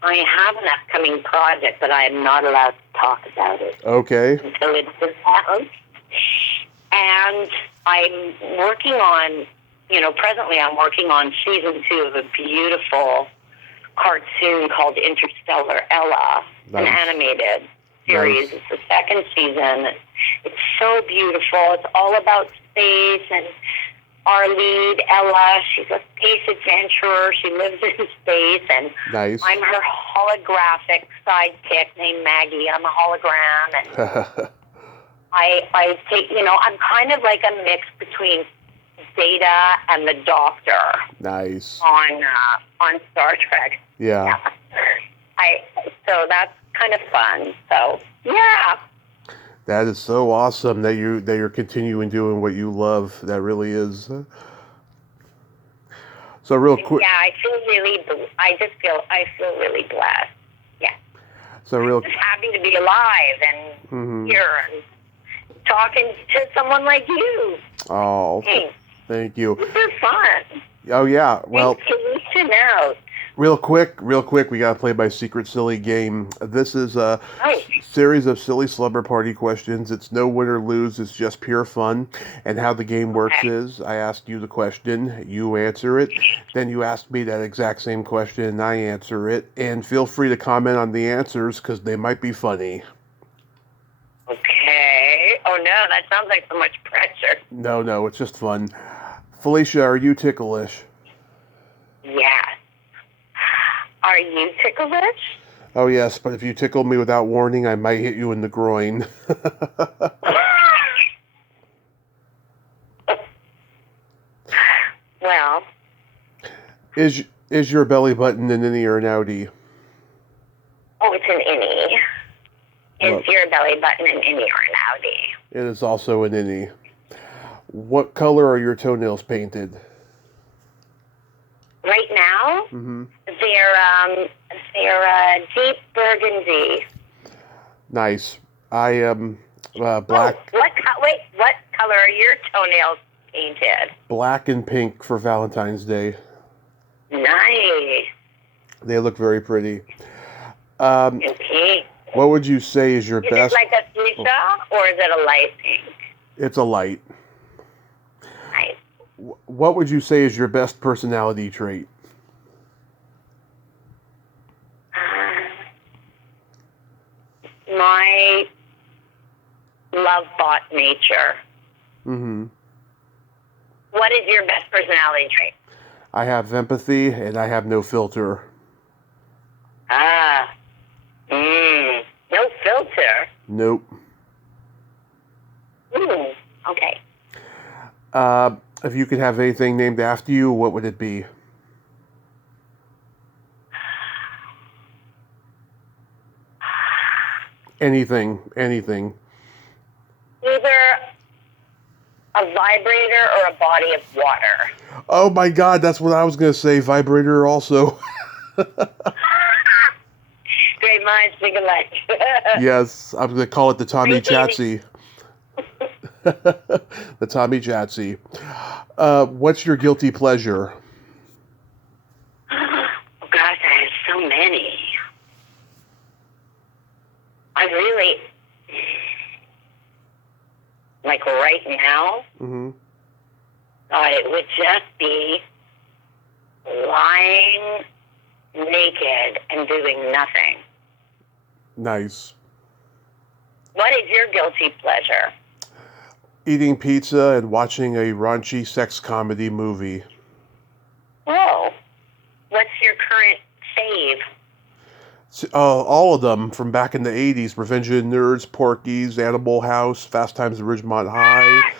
I have an upcoming project, but I am not allowed to talk about it. Okay. Until it's out. And I'm working on. Presently I'm working on season 2 of a beautiful cartoon called Interstellar Ella, an animated series. Nice. It's the second season. It's so beautiful. It's all about space, and our lead, Ella, she's a space adventurer. She lives in space, and nice. I'm her holographic sidekick named Maggie. I'm a hologram, and I take, I'm kind of like a mix between Data and the Doctor. Nice. On Star Trek. Yeah. So that's kind of fun. So yeah. That is so awesome that you're continuing doing what you love. That really is. So real quick. Yeah, I feel really blessed. Yeah. So I'm just happy to be alive and here and talking to someone like you. Oh. Thanks. Thank you. Super fun. Oh, yeah. Well, thanks for reaching out. Real quick, we gotta play my secret silly game. This is a Oh, series of silly slumber party questions. It's no win or lose, it's just pure fun. And how the game works okay. is I ask you the question, you answer it, then you ask me that exact same question and I answer it. And feel free to comment on the answers because they might be funny. Okay. Oh, no, that sounds like so much pressure. No, it's just fun. Felicia, are you ticklish? Yes. Are you ticklish? Oh, yes, but if you tickle me without warning, I might hit you in the groin. Well, Is your belly button an innie or an outie? oh, it's an innie. Well, Is your belly button an innie or an outie? it is also an innie. What color are your toenails painted? Right now, Mm-hmm. they're deep burgundy. Nice. I am black, Oh, what color are your toenails painted? black and pink for Valentine's Day. Nice. They look very pretty. Um, And pink. what would you say is your Is best? it like a fuchsia or is it a light pink? It's a light. Nice. What would you say is your best personality trait? My love bot nature. Mm-hmm. What is your best personality trait? I have empathy and I have no filter. Ah. No filter. Nope. Okay. If you could have anything named after you, what would it be? Anything. Either a vibrator or a body of water. Oh my God, that's what I was going to say. Vibrator also. Great minds think alike. Yes, I'm going to call it the Tommy Great Chatsy. The Tommy Chatsy. What's your guilty pleasure? Oh gosh, I have so many. I really, like right now, Mm-hmm. it would just be lying naked and doing nothing. Nice. What is your guilty pleasure? Eating pizza and watching a raunchy sex comedy movie. Oh, what's your current fave? All of them from back in the 80s. Revenge of the Nerds, Porky's, Animal House, Fast Times at Ridgemont High.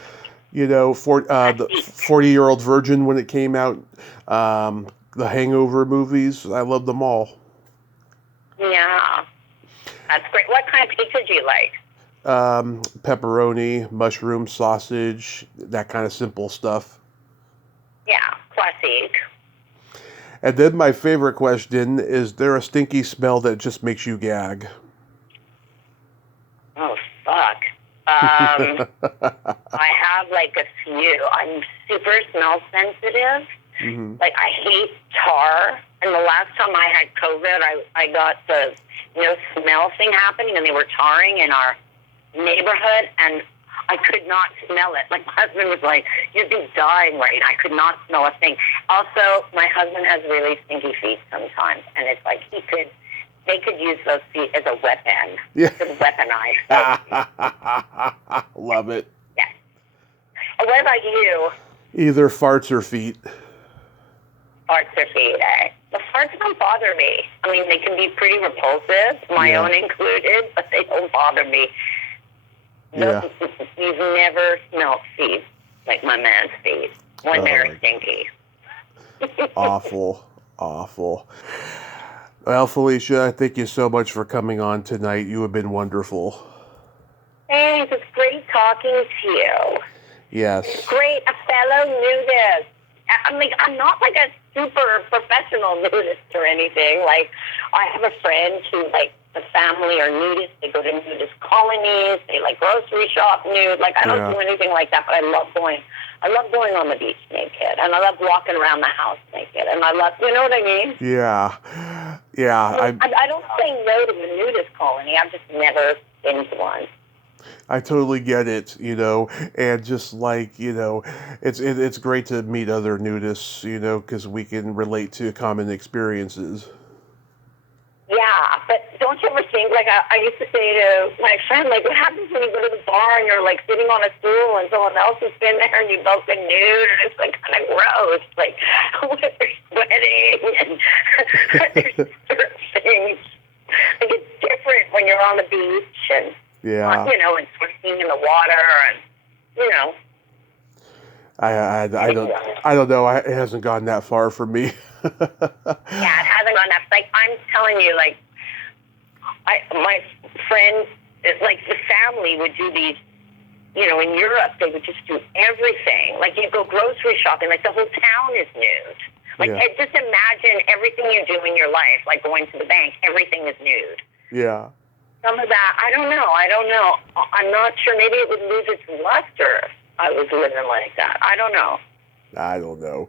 You know, the 40-Year-Old Virgin when it came out. The Hangover movies. I love them all. Yeah, that's great. What kind of pizza do you like? Pepperoni, mushroom, sausage, that kind of simple stuff. Yeah, classic. And then my favorite question, is there a stinky smell that just makes you gag? Oh, fuck. I have like a few. I'm super smell sensitive. Mm-hmm. Like I hate tar. And the last time I had COVID, I got the no smell thing happening, and they were tarring in our neighborhood, and I could not smell it. Like my husband was like, "You'd be dying, right?" I could not smell a thing. Also, my husband has really stinky feet sometimes, and it's like they could use those feet as a weapon. Yeah. To weaponize. Love it. Yeah. What about you? Either farts or feet. Farts or feet, eh? The farts don't bother me. I mean, they can be pretty repulsive, my own included, but they don't bother me. Yeah. You've never smelled feet like my man's feet when they're stinky. Awful. Well, Felicia, thank you so much for coming on tonight. You have been wonderful. Thanks. It's great talking to you. Yes. It's great. A fellow nudist. I mean, I'm not like a super professional nudist or anything. Like, I have a friend who, like, the family are nudists. They go to nudist colonies. They like grocery shop nude. Like I don't do anything like that, but I love going. I love going on the beach naked, and I love walking around the house naked, and I love, you know what I mean? Yeah. Yeah. I don't say no to the nudist colony. I've just never been to one. I totally get it, and just like, it's great to meet other nudists, because we can relate to common experiences. Yeah, but don't you ever think, like I used to say to my friend, like what happens when you go to the bar and you're like sitting on a stool and someone else has been there and you've both been nude and it's like kind of gross, like they're sweating and there's certain things. Like it's different when you're on the beach and, and swimming in the water and, I don't know. It hasn't gone that far for me. Yeah, it hasn't gone that. Like I'm telling you, like my friend, like the family would do these. In Europe, they would just do everything. Like you go grocery shopping, like the whole town is nude. Like just imagine everything you do in your life, like going to the bank, everything is nude. Yeah. Some of that, I don't know. I'm not sure. Maybe it would lose its luster if I was living like that. I don't know.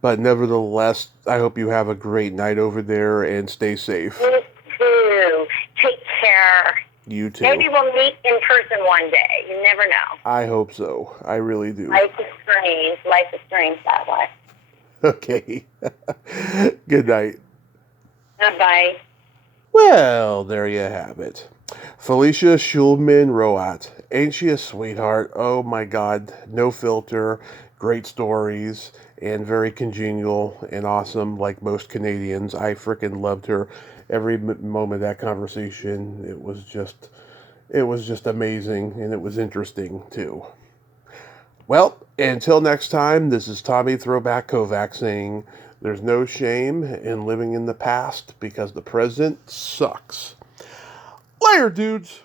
But nevertheless, I hope you have a great night over there and stay safe. Me too. Take care. You too. Maybe we'll meet in person one day. You never know. I hope so. I really do. Life is strange. Life is strange that way. Okay. Good night. Bye. Well, there you have it. Felicia Shulman-Rowat. Ain't she a sweetheart? Oh my God. No filter. Great stories. And very congenial and awesome, like most Canadians. I freaking loved her. Every moment of that conversation, it was just amazing, and it was interesting too. Well, until next time, this is Tommy Throwback Kovac saying, there's no shame in living in the past because the present sucks. Later, dudes.